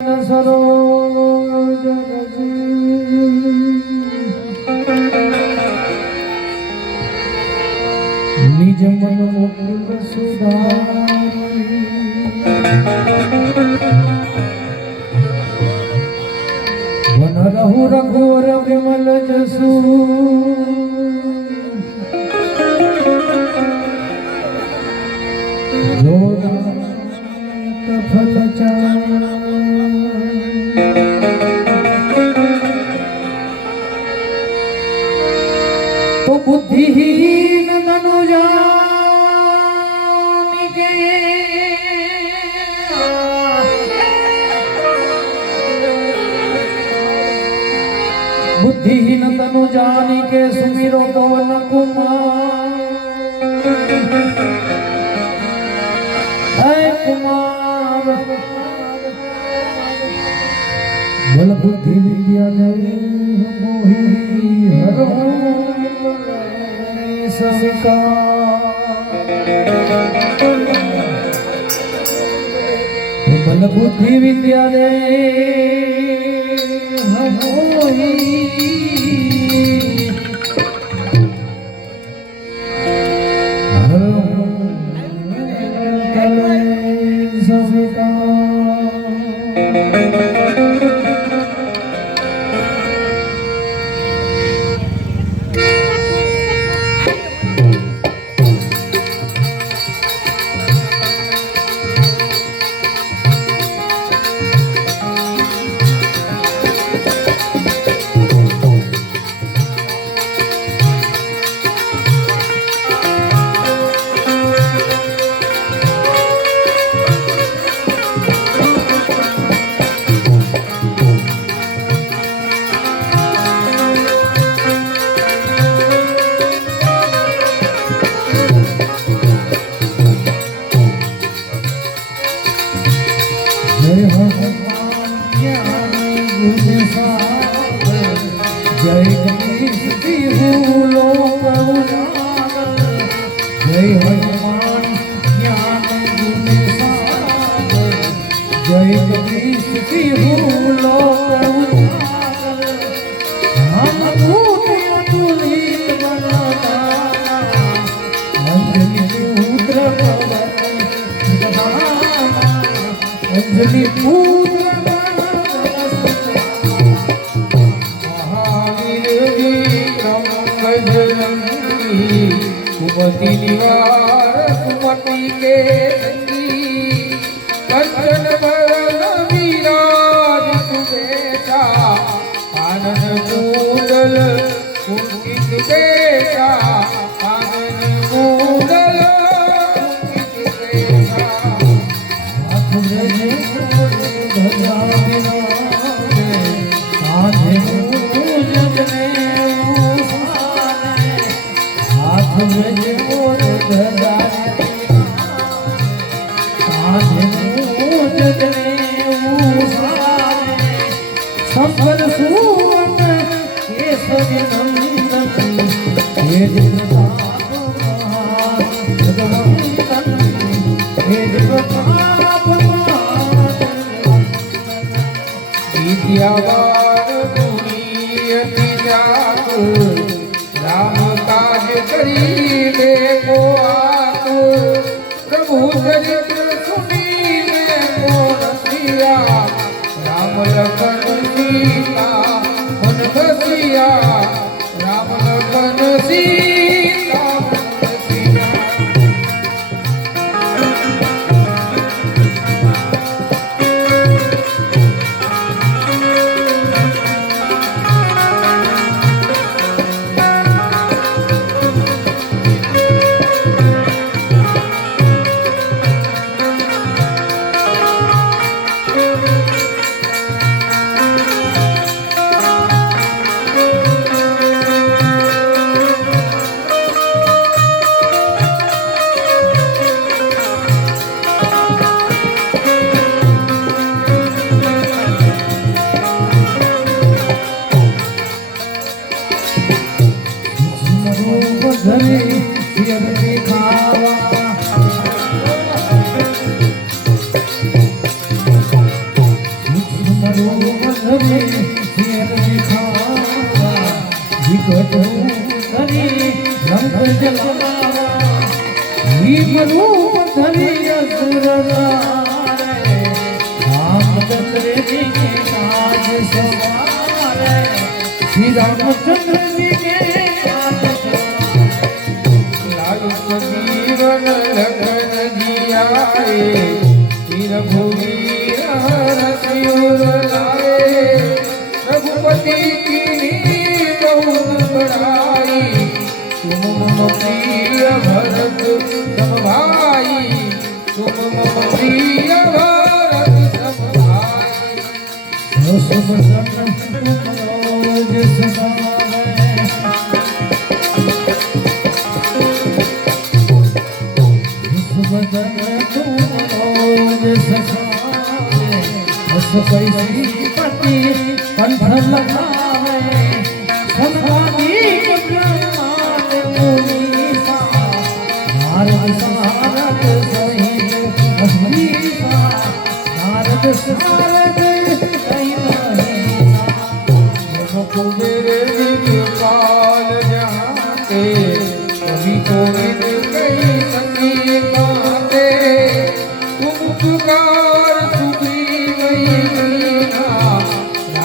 સરોજ નિજ મન મુકુલ સુધારી વન રહુ રઘુર વિમલ જસુ ફલ तो बुद्धिहीन धनुजानी के बुद्धिहीन धनुजानी के सुमिरो पवन कुमार है कुमार बल बुद्धि विद्या मोही हरो बल बुद्धि विद्या दे मोही जय गणेश जी भूलो जय हनुमान ज्ञान गुण सागर जय गणेश जी भूलो हम अतुलित अंजलि पुत्र अंजलि पुत्र कुमति निवार कुमति के संगी कंचन बरन विराज सुबेशा आनन कूडल कुंठित केशा आनन कूडल कुंठित केशा हाथ में ध्वजा विराजे साधे जगने संबर सुवन केसरी नंदन वेद प्रताप भगवंतन वेद प्रताप विद्यावान गुणीयति जात राम काज करी देखो आप प्रभु चरित्र सुनी देखो रसिया राम लखन सीता मन बसिया राम लखन सीता मन बसिया સરોવરે શેર દેખાવા વિકટનું ધરી રંગ જલાવા રૂપ ધરી અસુર તારે રામચંદ્રજી કે કાજ સવારે શ્રી રામચંદ્રજી કે કાજ લાલુ કબીર લખન જીયાએ रघुवीर रसियुर लाए रघुपति की बहुत बड़ाई तुम मम प्रिय भरत सम भाई तुम मम प्रिय भरत सम भाई सब सन रोज सदावे पति कंठ लगावे नारद सारद सहित नारद सारद कुबेर दिगपाल जाते कभी कोविद कई सखी गाते तुम पुकार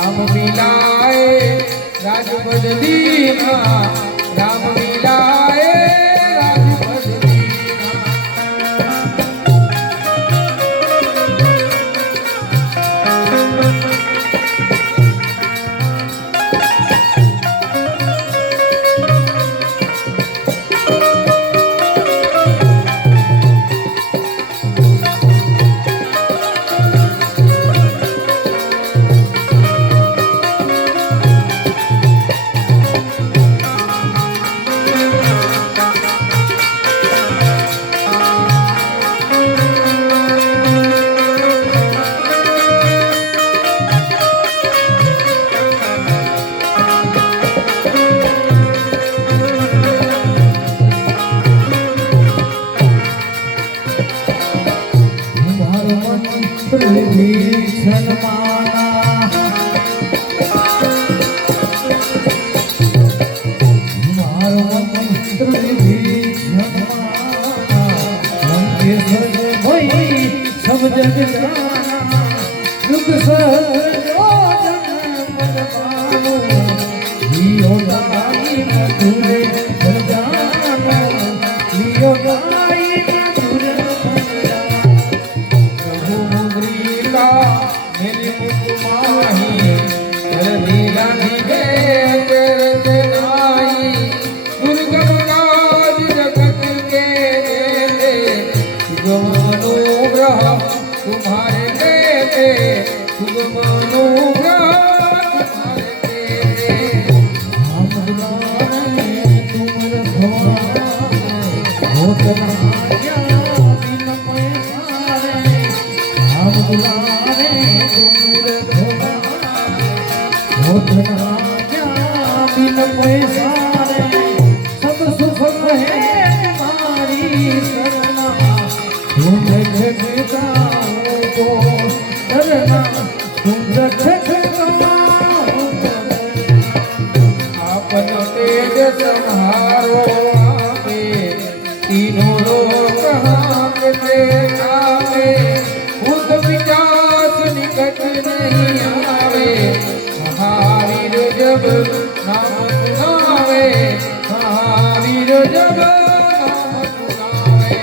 राम मिलाए राज बदलीना राम मिलाए राज बदलीना सब जग जाना दुख लियो गाई मधुरे जाना लियो गाई मधुरे प्रभु मुद्रिका मेरी मुकुमाही कर लीला निभे तेरे नाई दुर्गम काज जगत के देते सुगम मनोग्रह तुम्हारे देते सुगम अनुग्रह तुम्हारे देते हम दुलारे तुम रखवारे होत राजा बिन पैसारे हम दुलारे तुम रखवारे होत राजा बिन पैसारे सब सुख है तुम्हारी शरणा तुम रखता हो डरना तुम रखता आपन तेज संहारो आपे तीनों लोक हांकते आवे भूत पिशाच निकट नहीं आवे महावीर जब नाम सुनावे महावीर जब नाम सुनावे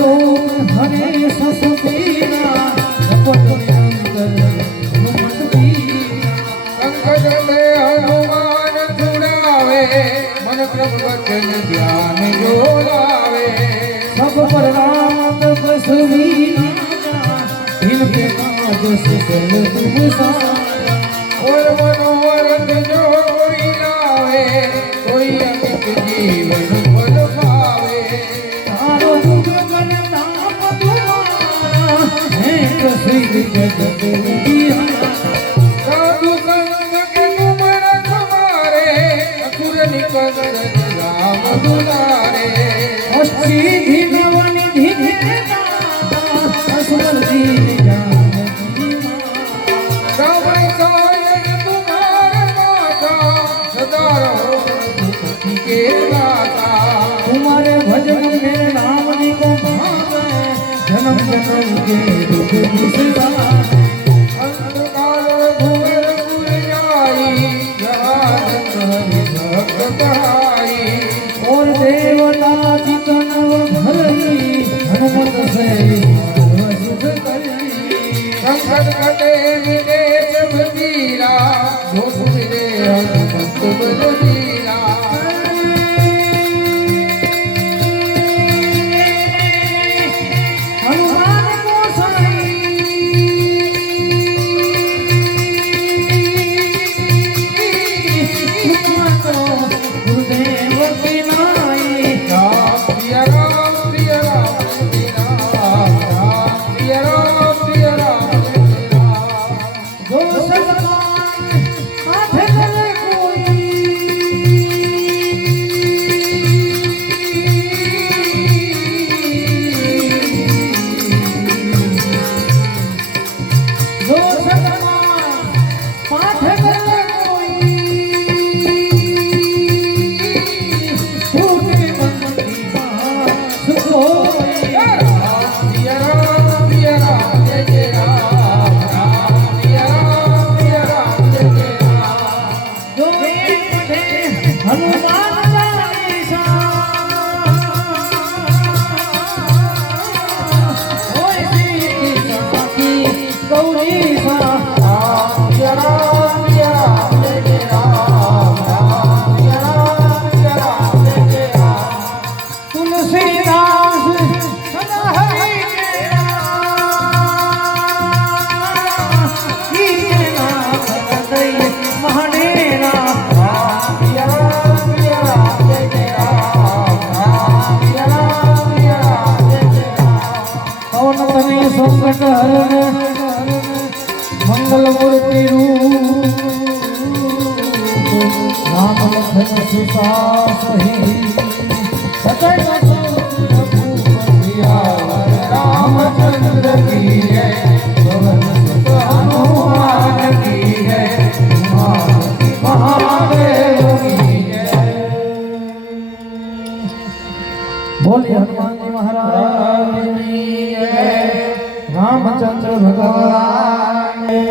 રોગ હરે સસુતીના જપત નિરંતર હનુમત પીરા સંકટ તે હનુમાન છુડાવે મન પ્રભુ વચન ધ્યાન જોડાવે सब पर राम तपस्वीना इनके काज सकल तुम सारा और मनोरथ जो कोई लावे कोई अमित जीवन फल पावे तारो मुख मन नाम तुम्हारा है प्रसिद्ध जगत विहारा साधु संग के तुम रख मारे असुर निकट राम दुलारे अष्टी भवन धीरे असुर दीन जानकी राम सायन तुम्हारे माता सदा रहो रघुपति के दाता तुम्हारे भजन में नाम को भावे जन्म जन्म के दुख बिसरा अंतकाल घुर घुर जाई जहाँ हरि भक्त कहाई और देवता चितन भरई हनुमत से सर्व सुख करई संकट कटे विदेश भीरा जो सुमिरे हनुमत बलबीरा हनुमान को गुरुदेव की नाई राम प्रिय राम प्रिय राम प्रिय राम राम प्रिय राम प्रिय राम प्रिय राम जो सलमान माथे करे जो सलमान माथे करे छूटे मन की बात सुख होई राम प्रिय राम प्रिय राम जय जय राम राम प्रिय राम प्रिय राम जय जय राम जो एक पढ़े हनुमान चालीसा ओए सीता की गौरी सा राम प्रिय राम प्रिय राम जय जय राम राम प्रिय राम प्रिय राम जय जय राम तुलसीदास सदा हरि के नाम हृदय महाडेरा राम प्रिय राम जय जय राम राम प्रिय राम जय जय राम पवन तनय संकट हरण मंगल मूर्ति रूप राम लखन सीता सहित सतत रघुपति आवर रामचंद्र की जय पवन सुत हनुमान की जय महादेव की जय बोलिए हनुमान जी महाराज की जय रामचंद्र भगवान की।